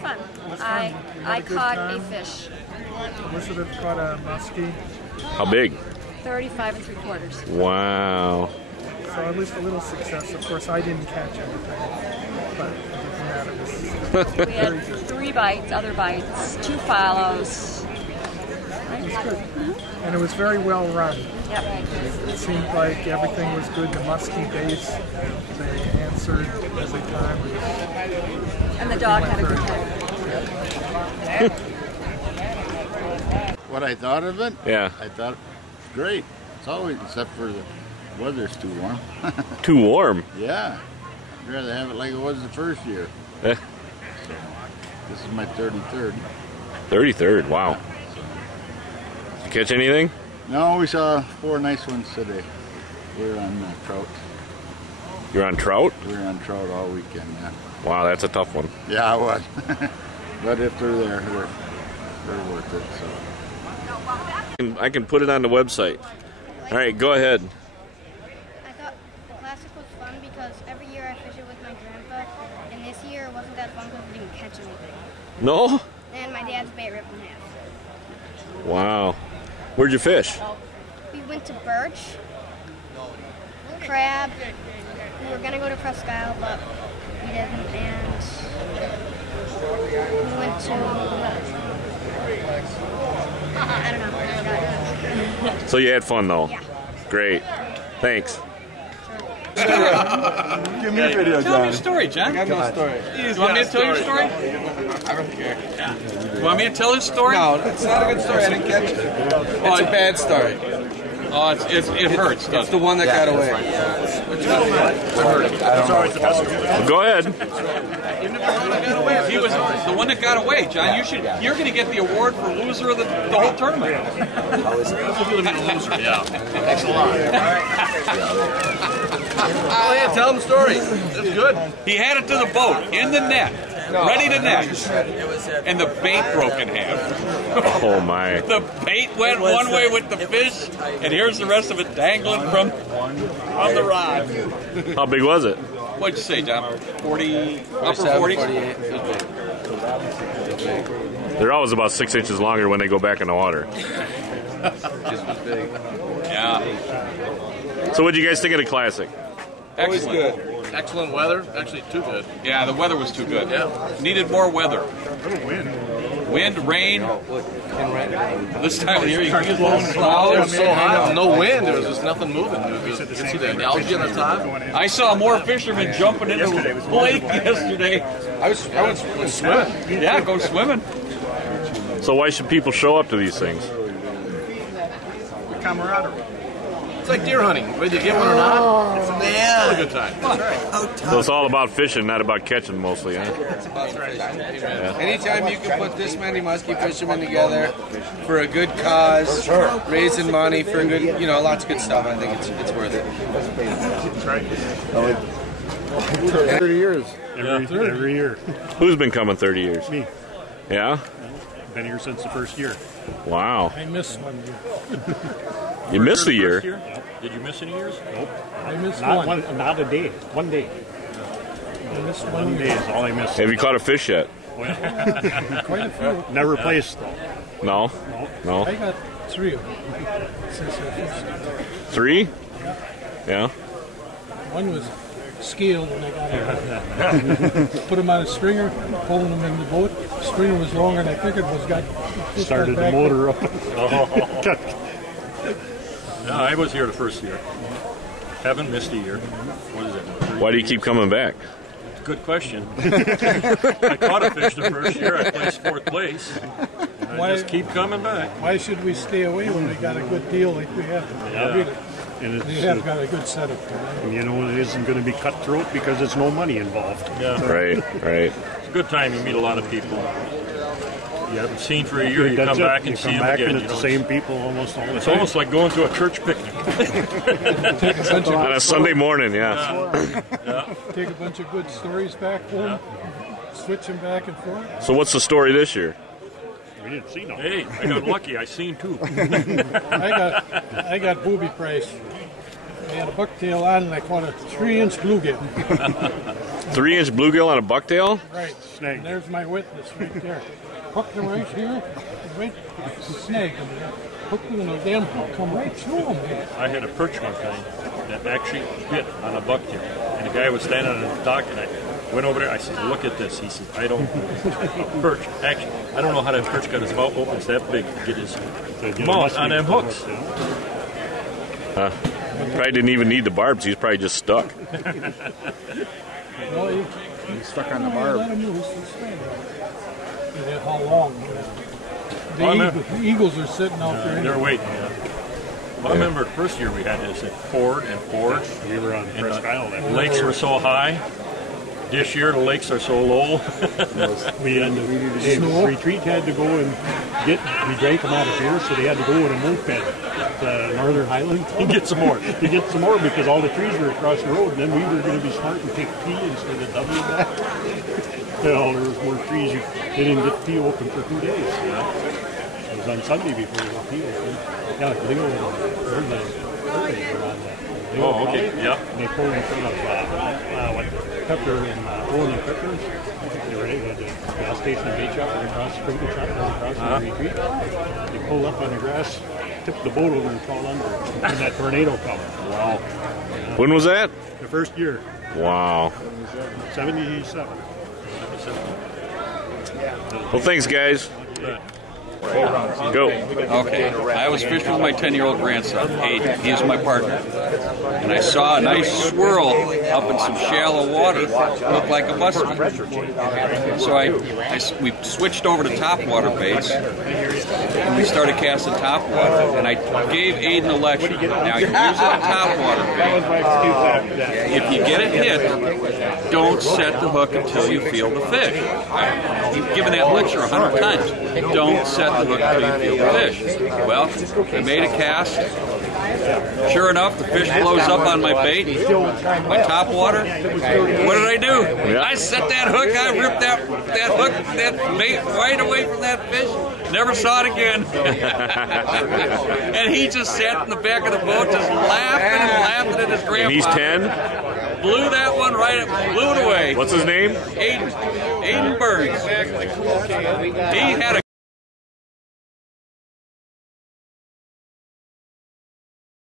was fun. I caught a fish. Elizabeth caught a muskie. How big? 35 3/4. Wow. So at least a little success. Of course, I didn't catch anything, but other than that, it was We had 3 bites, other bites, 2 follows. it was good. And it was very well run. Yep. It seemed like everything was good. The muskie base, they answered every time. And the dog had a good time. What I thought of it? Yeah. I thought it was great. It's always, except for the weather's too warm. Too warm. Yeah. I'd rather have it like it was the first year. Eh. So, this is my 33rd. 33rd. Wow. Did you catch anything? No, we saw 4 nice ones today. We were on trout. You're on trout? We were on trout all weekend, yeah. Wow, that's a tough one. Yeah, it was. But if they're there, they're worth it. So. I can put it on the website. All right, go ahead. I thought the Classic was fun because every year I fish it with my grandpa, and this year it wasn't that fun because we didn't catch anything. No? And my dad's bait ripped in half. Wow. Where'd you fish? We went to Birch, Crab. We were gonna go to Presque Isle, but we didn't, and we went to I don't know. I forgot. So you had fun, though? Yeah. Great. Thanks. Give me a video, John. Tell me a story, John. I got no story. You want me to tell your story? I don't care. You want me to tell his story? No, it's not a good story. I didn't catch it. It's a bad story. Oh, it hurts, It's doesn't the one that got away. Well, go ahead. it? He was the one that got away, John. You're going to get the award for loser of the whole tournament. Yeah. Thanks a lot. Oh, yeah, tell him the story. It's good. He had it to the boat, in the net, ready to net, and the bait broke in half. Oh, my. The bait went one way with the fish, and here's the rest of it dangling from the rod. How big was it? What'd you say, John? 40, upper 48. 40s? It was big. They're always about 6 inches longer when they go back in the water. Just was big. Yeah. So what'd you guys think of the Classic? Always Excellent. good. Excellent weather. Actually, too good. Yeah, the weather was too good. Yeah. Needed more weather. Wind, rain. Look, in right now. This time of year, you can get It clouds. was so hot, no wind. There was just nothing moving. You could see the algae on the top. I saw more fishermen jumping into the lake yesterday. I was swimming. Yeah, go swimming. So why should people show up to these things? Camaraderie. It's like deer hunting. Whether you get one or not, it's still a good time. That's right. So it's all about fishing, not about catching mostly, huh? That's right. Anytime you can put this many musky fishermen together for a good cause, raising money for a good, lots of good stuff, I think it's worth it. That's right. 30 years. Every year. Who's been coming 30 years? Me. Yeah? Been here since the first year. Wow. I missed 1 year. You missed a year? Did you miss any years? Nope. I missed Not one. not a day. 1 day. I missed 1 1 day year. is all I missed. Have you caught a fish yet? Quite a few. Never placed though. No? No? I got 3 of them since I fished. 3? Yeah. One was scaled when I got it. Put them on a stringer, pulling them in the boat. Stringer was longer than I figured was. Started the motor up. No, I was here the first year. Haven't missed a year. What is it? Why do you keep coming back? Good question. I caught a fish the first year. I placed 4th place. And I just keep coming back. Why should we stay away when we got a good deal like we have? Yeah. Really, And we have got a good setup tonight. it isn't going to be cutthroat because there's no money involved. Yeah. Right, right. It's a good time. You meet a lot of people. You haven't seen for a year. You come back and see them again. And it's the same people almost all the time. It's almost like going to a church picnic. On a Sunday morning, yeah. Take a bunch of good stories back home, switch them back and forth. So what's the story this year? We didn't see no. Hey, I got lucky. I seen 2. I got booby price. They had a bucktail on and I caught a 3-inch bluegill. 3-inch bluegill on a bucktail? Right. Snake. And there's my witness right there. Hooked him right here. Right. Snake. Hooked him and the damn hook come right through him. I had a perch one time that actually bit on a bucktail. And the guy was standing on the dock and I went over there. I said, look at this. He said, I don't know. Perch. Actually, I don't know how that perch got his mouth open. It's that big to get his mouth on them hooks. Probably didn't even need the barbs. He's probably just stuck. Well, He's stuck on the barb. Let him loose. How long? The eagles are sitting out there. They're waiting. Well, I remember the first year we had this at Ford and Ford. We were on Presque Isle. The lakes were so high. This year the lakes are so low. We had to, retreat had to go and we drank them out of here, so they had to go in a moped to Northern Highland and get some more. To get some more because all the trees were across the road, and then we were going to be smart and take P instead of W back. Well, there was more trees. They didn't get P open for 2 days. Yeah. It was on Sunday before they got P open. Yeah, they were on that. Oh, okay, yeah. And they pulled in front of Pepper and Owen and Peppers. They were at the gas station in Bay Shop and across the sprinkler truck and across the retreat. They pulled up on the grass, tipped the boat over and crawled under. And that tornado come. Wow. When was that? The first year. Wow. 77. Well, thanks, guys. Go. Okay. I was fishing with my 10-year-old grandson, Aiden. He is my partner. And I saw a nice swirl up in some shallow water. It looked like a muskie. So we switched over to topwater baits, and we started casting topwater. And I gave Aiden a lecture. Now, you're using a topwater bait. If you get a hit, don't set the hook until you feel the fish. I've given that lecture 100 times. Don't set the hook until you feel the fish. Well, I made a cast. Sure enough, the fish blows up on my bait, my top water. What did I do? I set that hook, I ripped that hook, that bait right away from that fish. Never saw it again. And he just sat in the back of the boat just laughing and laughing at his grandpa. And he's 10? Blew that one right up, blew it away. What's his name? Aiden Burns. He had a